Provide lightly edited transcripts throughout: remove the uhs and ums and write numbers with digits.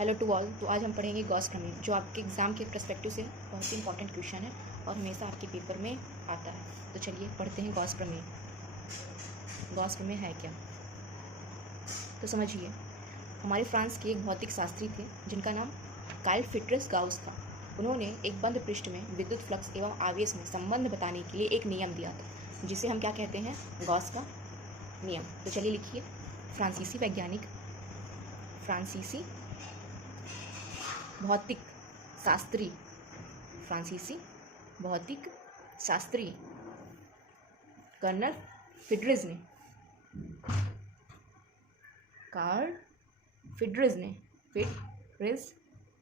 Hello to all. तो आज हम पढ़ेंगे गॉस प्रमेय, जो आपके एग्ज़ाम के पर्सपेक्टिव से बहुत ही इंपॉर्टेंट क्वेश्चन है और हमेशा आपके पेपर में आता है। तो चलिए पढ़ते हैं गॉस प्रमेय। गॉस प्रमेय है क्या? तो समझिए, हमारे फ्रांस के एक भौतिक शास्त्री थे जिनका नाम कार्ल फ्रिड्रिश गाउस था। उन्होंने एक बंद पृष्ठ में विद्युत फ्लक्स एवं आवेश में संबंध बताने के लिए एक नियम दिया था, जिसे हम क्या कहते हैं? गॉस का नियम। तो चलिए लिखिए। फ्रांसीसी वैज्ञानिक, फ्रांसीसी भौतिक शास्त्री, फ्रांसीसी भौतिक शास्त्री कर्नल फ्रिड्रिश ने, कार्ल फ्रिड्रिश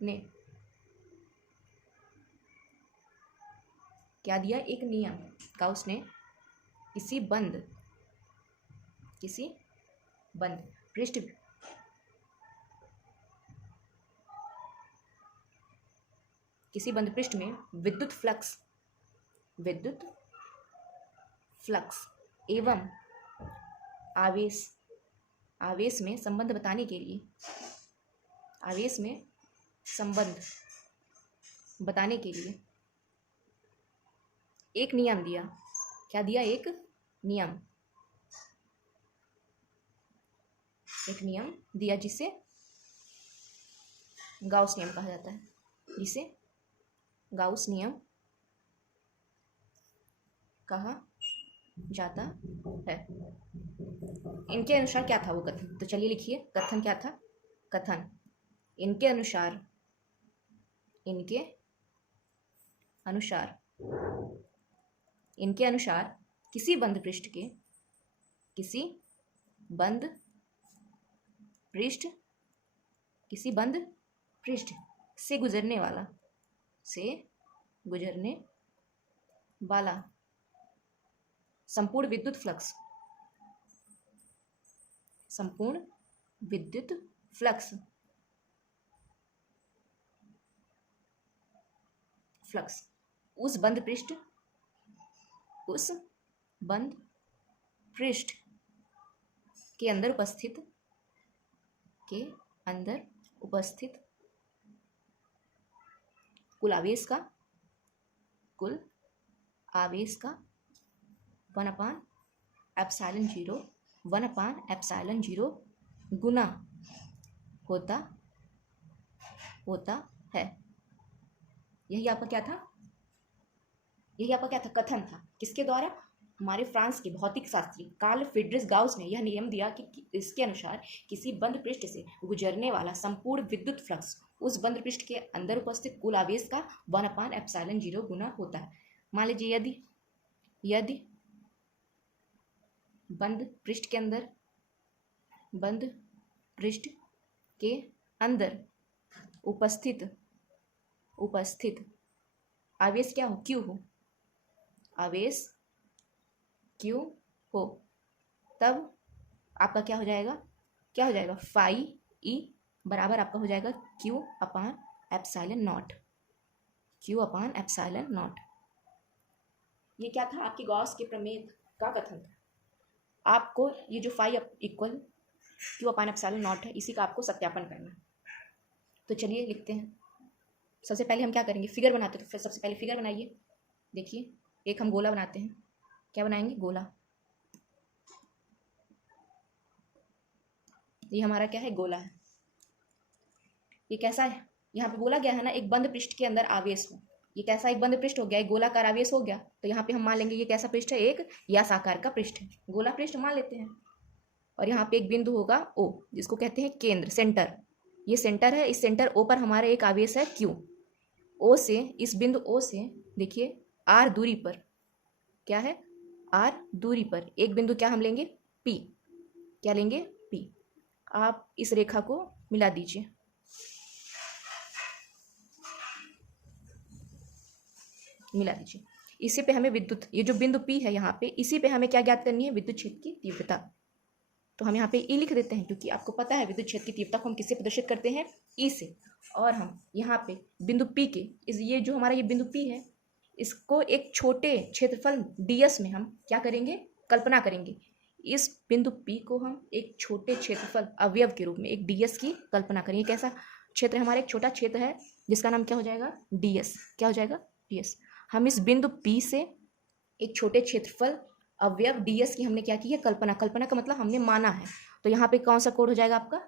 ने क्या दिया? एक नियम का उसने किसी बंद पृष्ठ किसी बंद पृष्ठ में विद्युत फ्लक्स एवं आवेश में संबंध बताने के लिए एक नियम दिया। क्या दिया? एक नियम दिया जिसे गाउस नियम कहा जाता है, जिसे गाउस नियम कहा जाता है। इनके अनुसार क्या था वो कथन? तो चलिए लिखिए। कथन क्या था? कथन इनके अनुसार किसी बंद पृष्ठ से गुजरने वाला संपूर्ण विद्युत फ्लक्स उस बंद पृष्ठ के अंदर उपस्थित कुल आवेश का 1/एप्सिलॉन 0 गुना होता है। यही आपका क्या था? कथन था। किसके द्वारा? हमारे फ्रांस के भौतिक शास्त्री कार्ल फ्रिड्रिश गाउस ने यह नियम दिया कि इसके अनुसार किसी बंद पृष्ठ से गुजरने वाला संपूर्ण विद्युत फ्लक्स उस बंद पृष्ठ के अंदर उपस्थित कुल आवेश का 1/एप्सिलॉन 0 गुना होता है। मान लीजिए यदि बंद पृष्ठ के अंदर उपस्थित आवेश क्या हो? क्यू हो, तब आपका क्या हो जाएगा? फाई ई बराबर आपका हो जाएगा Q/एप्सिलॉन नॉट। ये क्या था? आपके गॉस के प्रमेय का कथन था। आपको ये जो फाई इक्वल Q/एप्सिलॉन नॉट है, इसी का आपको सत्यापन करना है। तो चलिए लिखते हैं। सबसे पहले हम क्या करेंगे? फिगर बनाते हैं। तो फिर सबसे पहले फिगर बनाइए। देखिए, एक हम गोला बनाते हैं। क्या बनाएंगे? गोला। ये हमारा क्या है? गोला है। ये कैसा है? यहाँ पे बोला गया है ना, एक बंद पृष्ठ के अंदर आवेश हो। ये कैसा एक बंद पृष्ठ हो गया? एक गोलाकार आवेश हो गया। तो यहाँ पे हम मान लेंगे ये कैसा पृष्ठ है? एक यास आकार का पृष्ठ है, गोला पृष्ठ मान लेते हैं। और यहाँ पे एक बिंदु होगा O, जिसको कहते हैं केंद्र, सेंटर। ये सेंटर है। इस सेंटर O पर हमारा एक आवेश है Q। O से, इस बिंदु O से देखिए R दूरी पर, क्या है? R दूरी पर एक बिंदु क्या हम लेंगे? P। क्या लेंगे? P। आप इस रेखा को मिला दीजिए। इसी पे हमें विद्युत, ये जो बिंदु P है यहाँ पे, इसी पे हमें क्या ज्ञात करनी है? विद्युत क्षेत्र की तीव्रता। तो हम यहाँ पे E लिख देते हैं, क्योंकि आपको पता है विद्युत क्षेत्र की तीव्रता को हम किससे प्रदर्शित करते हैं? E से। और हम यहाँ पे बिंदु P के ये जो हमारा ये बिंदु P है, इसको एक छोटे क्षेत्रफल ds में हम क्या करेंगे? कल्पना करेंगे। इस बिंदु P को हम एक छोटे क्षेत्रफल अवयव के रूप में एक ds की कल्पना करेंगे। कैसा क्षेत्र हमारा एक छोटा क्षेत्र है जिसका नाम क्या हो जाएगा, ds। क्या हो जाएगा, ds। हम इस बिंदु P से एक छोटे क्षेत्रफल अवयव ds की हमने क्या की है, कल्पना। कल्पना का मतलब हमने माना है। तो यहाँ पे कौन सा कोण हो जाएगा आपका,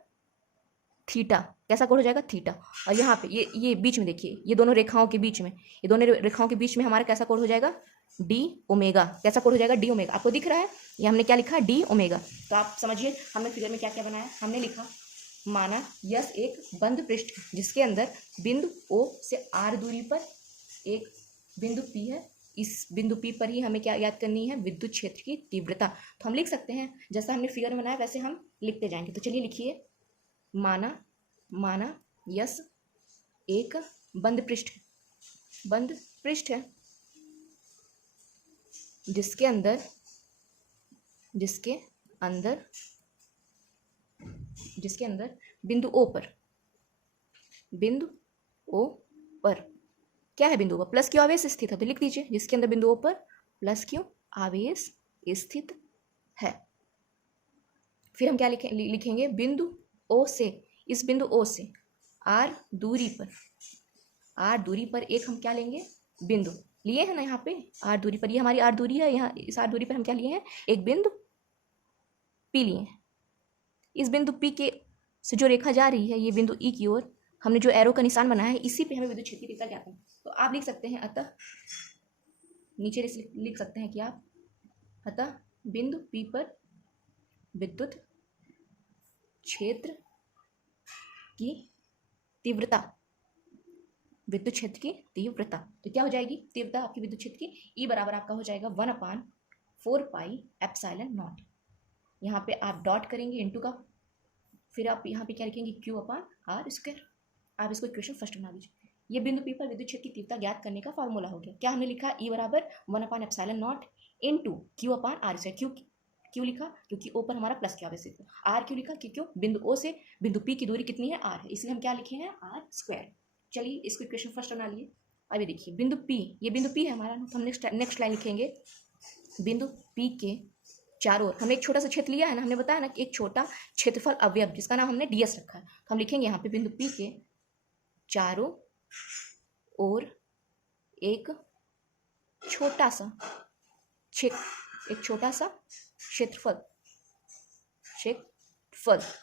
थीटा। कैसा कोण हो जाएगा, थीटा। और यहाँ पे ये बीच में देखिए, ये दोनों रेखाओं के बीच में, ये दोनों रेखाओं के बीच में हमारा कैसा कोण हो जाएगा, डी ओमेगा। कैसा कोण हो जाएगा, डी ओमेगा। आपको दिख रहा है, ये हमने क्या लिखा, डी ओमेगा। तो आप समझिए हमने फिगर में क्या क्या बनाया। हमने लिखा, माना यस एक बंद पृष्ठ जिसके अंदर बिंदु O से r दूरी पर एक बिंदु P है। इस बिंदु P पर ही हमें क्या याद करनी है, विद्युत क्षेत्र की तीव्रता। तो हम लिख सकते हैं जैसा हमने फिगर में बनाया वैसे हम लिखते जाएंगे। तो चलिए लिखिए, माना यस एक बंद पृष्ठ है जिसके अंदर बिंदु O पर क्या है, बिंदु पर प्लस क्यू आवेश स्थित है। तो लिख दीजिए, जिसके अंदर बिंदु O पर प्लस क्यू आवेश स्थित है। फिर हम क्या लिखेंगे, बिंदु O से, इस बिंदु O से r दूरी पर एक हम क्या लेंगे, बिंदु लिए हैं ना यहाँ पे r दूरी पर, ये हमारी r दूरी है। यहाँ इस r दूरी पर हम क्या लिए हैं, एक बिंदु P लिए हैं। इस बिंदु P के से जो रेखा जा रही है, ये बिंदु E की ओर, हमने जो एरो का निशान बनाया है, इसी पे हमें विद्युत क्षेत्र की तीव्रता ज्ञात है। तो आप लिख सकते हैं, अतः नीचे लिख सकते हैं कि आप, अतः बिंदु P पर विद्युत क्षेत्र की तीव्रता, विद्युत क्षेत्र की तीव्रता। तो क्या हो जाएगी तीव्रता आपकी विद्युत क्षेत्र की, E बराबर आपका हो जाएगा 1/4 पाई एप्सिलॉन नॉट। यहाँ पे आप डॉट करेंगे इनटू का, फिर आप यहाँ पे क्या लिखेंगे, Q/r²। आप इसको इक्वेशन फर्स्ट बना दीजिए। ये बिंदु P पर विद्युत क्षेत्र की तीव्रता ज्ञात करने का फॉर्मूला हो गया। क्या हमने लिखा, E बराबर 1/ε0 इंटू Q/r²। क्यों लिखा, क्योंकि O पर हमारा प्लस क्या आवेश है। R क्यों लिखा, क्योंकि बिंदु O से बिंदु P की दूरी कितनी है, r है, इसलिए हम क्या लिखे हैं, r²। चलिए इसको इक्वेशन फर्स्ट बना लिए। अभी देखिए बिंदु P, ये बिंदु P है हमारा। तो हम नेक्स्ट लाइन लिखेंगे, बिंदु P के चारों ओर हमने एक छोटा सा क्षेत्र लिया है ना, हमने बताया ना कि एक छोटा क्षेत्रफल अवयव जिसका नाम हमने ds रखा है। तो हम लिखेंगे यहाँ पे बिंदु P के चारों ओर एक छोटा सा क्षेत्रफल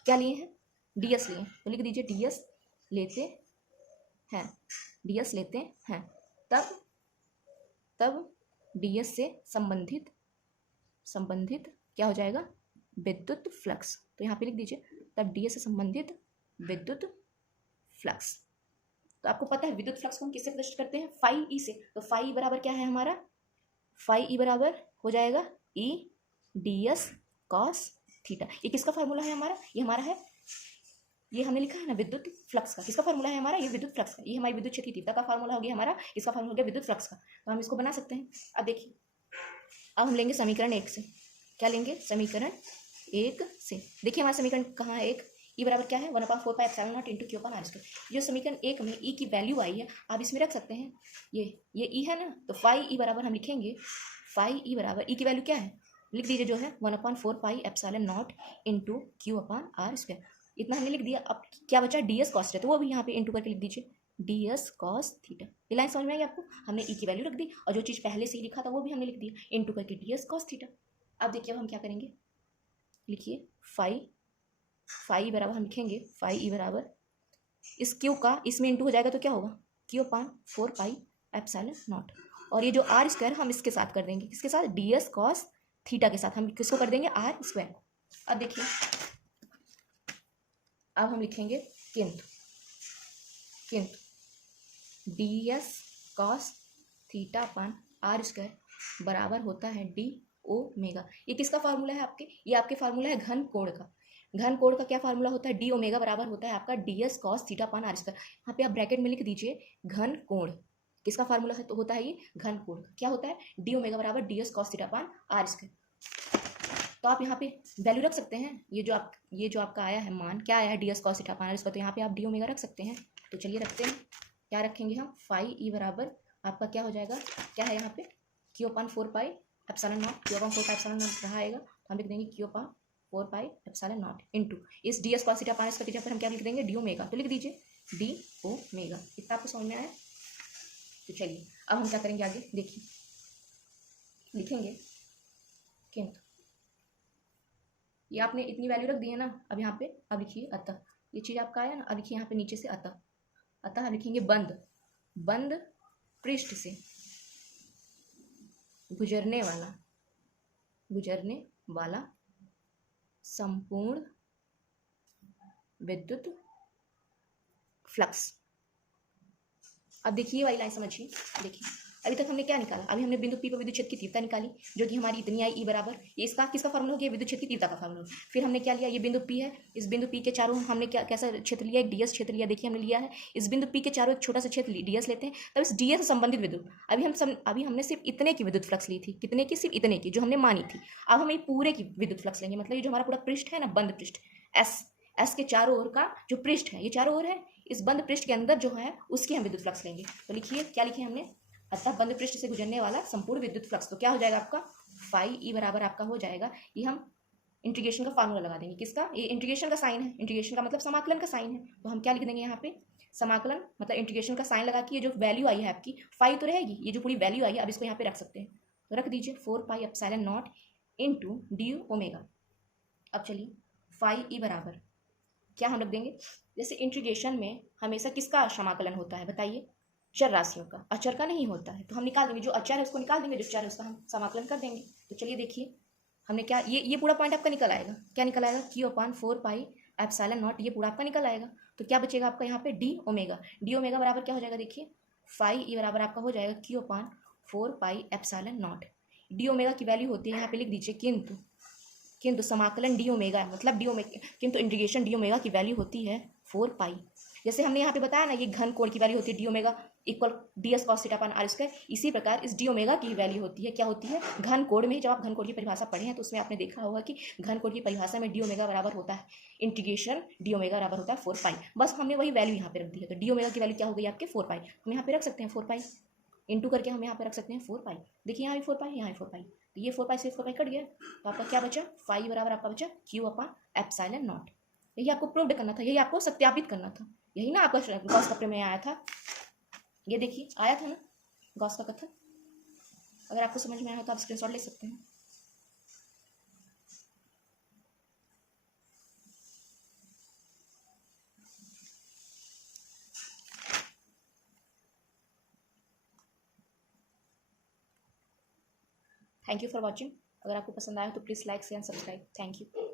क्या लिए हैं, ds लिए। तो लिख दीजिए, ds लेते हैं। तब ds से संबंधित क्या हो जाएगा, विद्युत फ्लक्स। तो यहाँ पे लिख दीजिए, तब ds से संबंधित विद्युत फ्लक्स। तो आपको पता है विद्युत फ्लक्स को हम किससे प्रदर्शित करते हैं, फाई ई से। तो फाई बराबर क्या है हमारा, फाई ई बराबर हो जाएगा E ds cos थीटा। ये किसका फार्मूला है हमारा, ये हमारा है, ये हमने लिखा है ना विद्युत फ्लक्स का। किसका फार्मूला है हमारा, ये विद्युत फ्लक्स का। ये हमारी विद्युत क्षेत्र की तीव्रता का फार्मूला हो गया हमारा, इसका फार्मूला हो गया विद्युत फ्लक्स का। तो हम इसको बना सकते हैं। अब देखिए, अब हम लेंगे समीकरण 1 से। क्या लेंगे, समीकरण 1 से। देखिए हमारा समीकरण कहाँ है, एक E बराबर क्या है, 1/4 pi epsilon not into Q/r²। जो समीकरण 1 में E की वैल्यू आई है, आप इसमें रख सकते हैं। ये E है ना, तो फाई E बराबर हम लिखेंगे, फाई E बराबर, E की वैल्यू क्या है, लिख दीजिए, जो है 1/4 pi epsilon not into Q/r²। इतना हमने लिख दिया। अब क्या बचा, ds cos थीटा, तो वो भी यहाँ पे इंटू करके लिख दीजिए, ds cos थीटा। ये लाइन समझ में आई आपको, हमने E की वैल्यू रख दी और जो चीज़ पहले से ही लिखा था वो भी हमने लिख दिया, इंटू करके ds cos थीटा। अब देखिए अब हम क्या करेंगे, लिखिए फाई बराबर हम लिखेंगे, फाई E बराबर इस Q का इसमें इंटू हो जाएगा तो क्या होगा, Q/4 पाई एप्सिलॉन नॉट। और ये जो r² हम इसके साथ कर देंगे, किसके साथ, ds cos थीटा के साथ हम किसको कर देंगे, r²। अब देखिए, अब हम लिखेंगे किंतु ds cos थीटा अपन r² बराबर होता है d ओमेगा। ये किसका फार्मूला है आपके, ये आपके फार्मूला है घन कोण का। घन कोण का क्या फार्मूला होता है, डी ओमेगा बराबर होता है आपका ds cos थीटा अपन r²। यहाँ पे आप ब्रैकेट में लिख दीजिए, घन कोण किसका फार्मूला है, तो होता है ये घन कोण क्या होता है, डी ओमेगा बराबर ds cos थीटा अपन r²। तो आप यहाँ पे वैल्यू रख सकते हैं, ये जो आपका आया है मान, क्या आया है, ds cos थीटा अपन r²। तो यहाँ पे आप डी ओमेगा रख सकते हैं। तो चलिए रखते हैं, क्या रखेंगे हम, फाई E बराबर आपका क्या हो जाएगा, क्या है यहाँ पे, Q/4 pi epsilon not, Q/4 pi epsilon not रहा आएगा, तो हम लिख देंगे Q/4 pi epsilon not into इस ds cos थीटा अपन r² की जगह पर हम क्या लिख देंगे, डी ओमेगा। तो लिख दीजिए डी ओमेगा। इतना आपको समझ में आया? तो चलिए अब हम क्या करेंगे आगे देखिए, लिखेंगे किंतु ये आपने इतनी वैल्यू रख दी है ना, अब यहाँ पे अब लिखिए अतः, ये चीज़ आपका आया ना, अब लिखिए यहाँ पे नीचे से अतः, अतः हम लिखेंगे बंद, बंद पृष्ठ से गुजरने वाला, गुजरने वाला संपूर्ण विद्युत फ्लक्स। अब देखिए वाली लाइन समझिए, देखिए अभी तक हमने क्या निकाला, अभी हमने बिंदु P पर विद्युत क्षेत्र की तीव्रता निकाली जो कि हमारी इतनी आई, E बराबर, ये इसका किसका फॉर्मूला हो गया, विद्युत क्षेत्र की तीव्रता का फॉर्मूला। फिर हमने क्या लिया, ये बिंदु P है, इस बिंदु P के चारों हमने क्या कैसा क्षेत्र लिया, एक ds क्षेत्र लिया। देखिए हमने लिया है इस बिंदु P के चारों एक छोटा सा क्षेत्र ds लेते हैं, तब इस ds से संबंधित विद्युत, अभी हमने सिर्फ इतने की विद्युत फ्लक्स ली थी, कितने की, सिर्फ इतने की जो हमने मानी थी। अब हम ये पूरे की विद्युत फ्लक्स लेंगे, मतलब ये जो हमारा पूरा पृष्ठ है ना, बंद पृष्ठ, एस के चारों ओर का जो पृष्ठ है, ये चारों ओर है, इस बंद पृष्ठ के अंदर जो है उसकी हम विद्युत फ्लक्स लेंगे। तो लिखिए क्या लिखे हमने, अतः बंद पृष्ठ से गुजरने वाला संपूर्ण विद्युत फ्लक्स। तो क्या हो जाएगा आपका, फाई ई बराबर आपका हो जाएगा, ये हम इंटीग्रेशन का फार्मूला लगा देंगे, किसका, ये इंटीग्रेशन का साइन है, इंटीग्रेशन का मतलब समाकलन का साइन है, तो हम क्या लिख देंगे यहाँ पे, समाकलन मतलब इंटीग्रेशन का साइन लगा के ये जो वैल्यू आई है आपकी फाई तो रहेगी, ये जो पूरी वैल्यू आई है अब इसको यहाँ पे रख सकते हैं, तो रख दीजिए 4 pi epsilon not into D omega. अब चलिए फाई ई बराबर क्या हम रख देंगे, जैसे इंटीग्रेशन में हमेशा किसका समाकलन होता है बताइए, चर राशियों का, अचर का नहीं होता है, तो हम निकाल देंगे, जो अचर है उसको निकाल देंगे, जो चर है उसका हम समाकलन कर देंगे। तो चलिए देखिए हमने क्या, ये पूरा पॉइंट आपका निकल आएगा, क्या निकल आएगा, Q upon 4 pi epsilon not, ये पूरा आपका निकल आएगा। तो क्या बचेगा आपका यहाँ पे, डी ओमेगा, डी ओमेगा बराबर क्या हो जाएगा, देखिए फाई ई बराबर आपका हो जाएगा Q upon 4 pi epsilon not. D omega की वैल्यू होती है यहाँ पे लिख दीजिए किंतु, किंतु समाकलन डी ओमेगा मतलब डी ओमेगा, किंतु इंटीग्रेशन डी ओमेगा की वैल्यू होती है 4 पाई। जैसे हमने यहाँ पे बताया ना, ये घन कोण की वैल्यू होती है d omega equal d s cos theta upon r square, इसी प्रकार इस डी ओमेगा की वैल्यू होती है, क्या होती है, घन कोण में। जब आप घन कोण की परिभाषा पढ़े हैं तो उसमें आपने देखा होगा कि घन कोण की परिभाषा में डी ओमेगा बराबर होता है इंटीग्रेशन डी ओमेगा बराबर होता है 4 पाई। बस हमने वही वैल्यू यहाँ पे रख दी है, तो डी ओमेगा की वैल्यू क्या हो गई आपके 4 पाई, हम यहाँ पे रख सकते हैं 4 पाई, इंटू करके हम यहाँ पे रख सकते हैं 4 पाई। देखिए यहाँ भी 4 पाई, यहाँ भी 4 पाई, तो ये 4 पाई से 4 पाई कट गया, तो आपका क्या बचा, फाई बराबर आपका बचा क्यू अपान एप्सिलॉन नॉट। यही आपको प्रूव करना था, यही आपको सत्यापित करना था, यही ना आपका गॉस का प्रमेय आया था, ये देखिए आया था ना गॉस का कथन। अगर आपको समझ में आया तो आप स्क्रीनशॉट ले सकते हैं। Thank you for watching. अगर आपको पसंद आया तो please like share and subscribe. Thank you.